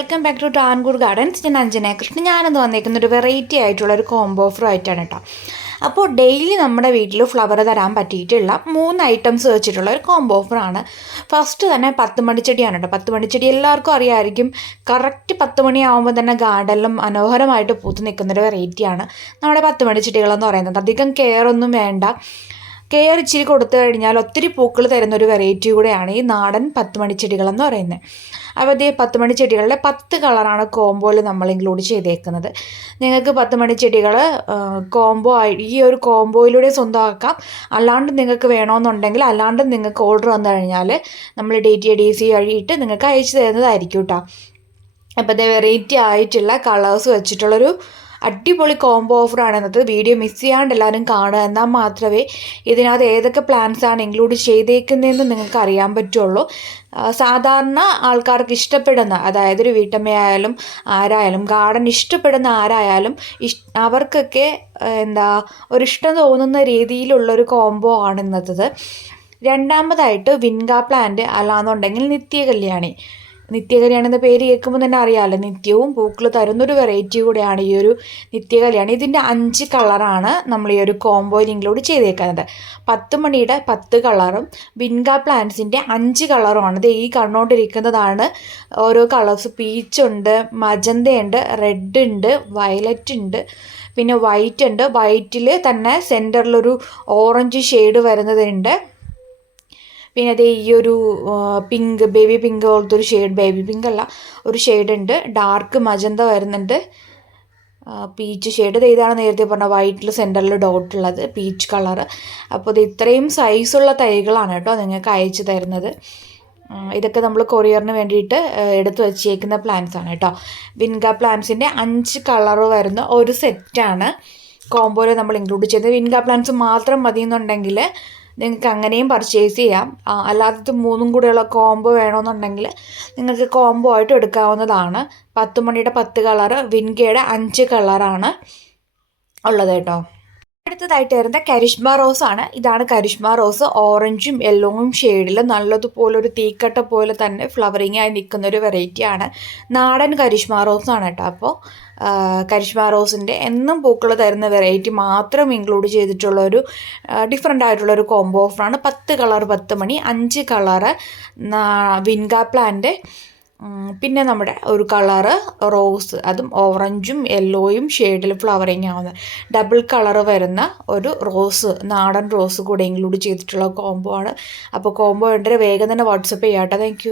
Welcome back to Tankur gardens ഞാൻ അഞ്ജന കൃഷ്ണൻ ഞാനെന്ന് വന്നേക്കുന്ന ഒരു വെറൈറ്റി ആയിട്ടുള്ള ഒരു കോംബോ ഓഫർ ആയിട്ടാണ് കേട്ടോ അപ്പോൾ ഡെയിലി നമ്മുടെ വീട്ടിൽ ഫ്ലവർ തരാൻ പറ്റിയിട്ടുള്ള മൂന്ന് ഐറ്റംസ് വെച്ചിട്ടുള്ള ഒരു കോംബോ ഓഫറാണ് ഫസ്റ്റ് തന്നെ പത്ത് മണിച്ചെടിയാണ് കേട്ടോ പത്ത് മണിച്ചെടി എല്ലാവർക്കും അറിയാമായിരിക്കും കറക്റ്റ് പത്ത് മണിയാവുമ്പോൾ തന്നെ ഗാർഡനിലും മനോഹരമായിട്ട് പൂത്ത് നിൽക്കുന്നൊരു വെറൈറ്റിയാണ് നമ്മുടെ പത്ത് മണിച്ചെടികളെന്ന് പറയുന്നത് അധികം കെയർ ഒന്നും വേണ്ട. കെയർ ഇച്ചിരി കൊടുത്തു കഴിഞ്ഞാൽ ഒത്തിരി പൂക്കൾ തരുന്ന ഒരു വെറൈറ്റി കൂടെയാണ് ഈ നാടൻ പത്ത് മണിച്ചെടികളെന്ന് പറയുന്നത്. അപ്പോൾ ഇതേ പത്ത് മണിച്ചെടികളുടെ പത്ത് കളറാണ് കോംബോയിൽ നമ്മൾ ഇൻക്ലൂഡ് ചെയ്തേക്കുന്നത്. നിങ്ങൾക്ക് പത്ത് ചെടികൾ കോംബോ ആയി ഈ ഒരു കോംബോയിലൂടെ സ്വന്തമാക്കാം. അല്ലാണ്ട് നിങ്ങൾക്ക് വേണമെന്നുണ്ടെങ്കിൽ അല്ലാണ്ട് നിങ്ങൾക്ക് ഓർഡർ വന്നു കഴിഞ്ഞാൽ നമ്മൾ ഡി ടി ഡി സി വഴിയിട്ട് നിങ്ങൾക്ക് അയച്ചു തരുന്നതായിരിക്കും കേട്ടോ. അപ്പോൾ ഇതേ വെറൈറ്റി ആയിട്ടുള്ള കളേഴ്സ് വെച്ചിട്ടുള്ളൊരു അടിപൊളി കോംബോ ഓഫറാണ് ഇന്നത്തെ വീഡിയോ മിസ് ചെയ്യാണ്ട് എല്ലാവരും കാണുക. എന്നാൽ മാത്രമേ ഇതിനകത്ത് ഏതൊക്കെ പ്ലാൻസ് ആണ് ഇൻക്ലൂഡ് ചെയ്തേക്കുന്നതെന്ന് നിങ്ങൾക്ക് അറിയാൻ പറ്റുള്ളൂ. സാധാരണ ആൾക്കാർക്ക് ഇഷ്ടപ്പെടുന്ന അതായത് ഒരു വീട്ടമ്മയായാലും ആരായാലും ഗാർഡൻ ഇഷ്ടപ്പെടുന്ന ആരായാലും ഇഷ് അവർക്കൊക്കെ എന്താ ഒരു ഇഷ്ടം തോന്നുന്ന രീതിയിലുള്ളൊരു കോംബോ ആണ് ഇന്നത്തത് രണ്ടാമതായിട്ട് വിൻഗ പ്ലാന്റ് അല്ലാന്നുണ്ടെങ്കിൽ നിത്യ കല്യാണി. നിത്യകല്യാണി എന്ന പേര് കേൾക്കുമ്പോൾ തന്നെ അറിയാമല്ലോ നിത്യവും പൂക്കൾ തരുന്നൊരു വെറൈറ്റി കൂടെയാണ് ഈ ഒരു നിത്യകല്യാണി. ഇതിന്റെ അഞ്ച് കളറാണ് നമ്മൾ ഈ ഒരു ഇൻക്ലൂഡ് ചെയ്തേക്കുന്നത്. പത്ത് മണിയുടെ പത്ത് കളറും ബിൻഗ പ്ലാന്റ്സിന്റെ അഞ്ച് കളറുമാണ് ഇത് ഈ കണ്ടുകൊണ്ടിരിക്കുന്നതാണ് ഓരോ കളേഴ്സ് പീച്ചുണ്ട് മജന്തയുണ്ട് റെഡ് ഉണ്ട് വയലറ്റ് ഉണ്ട് പിന്നെ വൈറ്റ് ഉണ്ട്. വൈറ്റിൽ തന്നെ സെന്ററിലൊരു ഓറഞ്ച് ഷെയ്ഡ് വരുന്നതുണ്ട്. പിന്നെ അതേ ഈ ഒരു പിങ്ക് ബേബി പിങ്ക് പോലത്തെ ഒരു ഷെയ്ഡ് ബേബി പിങ്ക് അല്ല ഒരു ഷെയ്ഡ് ഉണ്ട്. ഡാർക്ക് മജന്ത വരുന്നുണ്ട്. പീച്ച് ഷെയ്ഡ് ഇതാണ് നേരത്തെ പറഞ്ഞ വൈറ്റിൽ സെന്ററിൽ ഡോട്ട് ഉള്ളത് പീച്ച് കളർ അപ്പോൾ ഇത് ഇത്രയും സൈസുള്ള തൈകളാണ് കേട്ടോ നിങ്ങൾക്ക് അയച്ചു തരുന്നത്. ഇതൊക്കെ നമ്മൾ കൊറിയറിന് വേണ്ടിയിട്ട് എടുത്തു വച്ചേക്കുന്ന പ്ലാന്റ്സ് ആണ് കേട്ടോ. വിൻഗ പ്ലാന്റ്സിന്റെ അഞ്ച് കളറ് വരുന്ന ഒരു സെറ്റാണ് കോംബോയിൽ നമ്മൾ ഇൻക്ലൂഡ് ചെയ്തത് വിൻഗ പ്ലാന്റ്സ് മാത്രം മതി എന്നുണ്ടെങ്കിൽ നിങ്ങൾക്ക് അങ്ങനെയും പർച്ചേസ് ചെയ്യാം. അല്ലാത്തത് മൂന്നും കൂടെയുള്ള കോംബോ വേണമെന്നുണ്ടെങ്കിൽ നിങ്ങൾക്ക് കോംബോ ആയിട്ട് എടുക്കാവുന്നതാണ്. പത്ത് മണിയുടെ പത്ത് കളറ് വിൻകയുടെ അഞ്ച് കളറാണ് ഉള്ളത് കേട്ടോ. അടുത്തതായിട്ട് കരിഷ്മ റോസ് ആണ്. ഇതാണ് കരിഷ്മ റോസ്. ഓറഞ്ചും യെല്ലോവും ഷെയ്ഡിൽ നല്ലതുപോലെ ഒരു തീക്കട്ട പോലെ തന്നെ ഫ്ലവറിങ് ആയി നിൽക്കുന്ന ഒരു വെറൈറ്റി ആണ്. നാടൻ കരിഷ്മ റോസ് ആണ് കേട്ടോ അപ്പോൾ കരിഷ്മ റോസിന്റെ എന്നും പൂക്കൾ തരുന്ന വെറൈറ്റി മാത്രം ഇൻക്ലൂഡ് ചെയ്തിട്ടുള്ള ഒരു ഡിഫറെന്റ് ആയിട്ടുള്ള ഒരു കോംബോ ഓഫറാണ് പത്ത് കളർ പത്ത് മണി അഞ്ച് കളറ് വിൻഗാ പ്ലാന്റ് പിന്നെ നമ്മുടെ ഒരു കളറ് റോസ് അതും ഓറഞ്ചും യെല്ലോയും ഷെയ്ഡിൽ ഫ്ലവറിങ് ആവുന്ന ഡബിൾ കളർ വരുന്ന ഒരു റോസ് നാടൻ റോസ് കൂടെ ഇൻക്ലൂഡ് ചെയ്തിട്ടുള്ള കോംബോ ആണ്. അപ്പോൾ കോംബോ വേണ്ടത് വേഗം തന്നെ വാട്സപ്പ് ചെയ്യാം കേട്ടോ താങ്ക്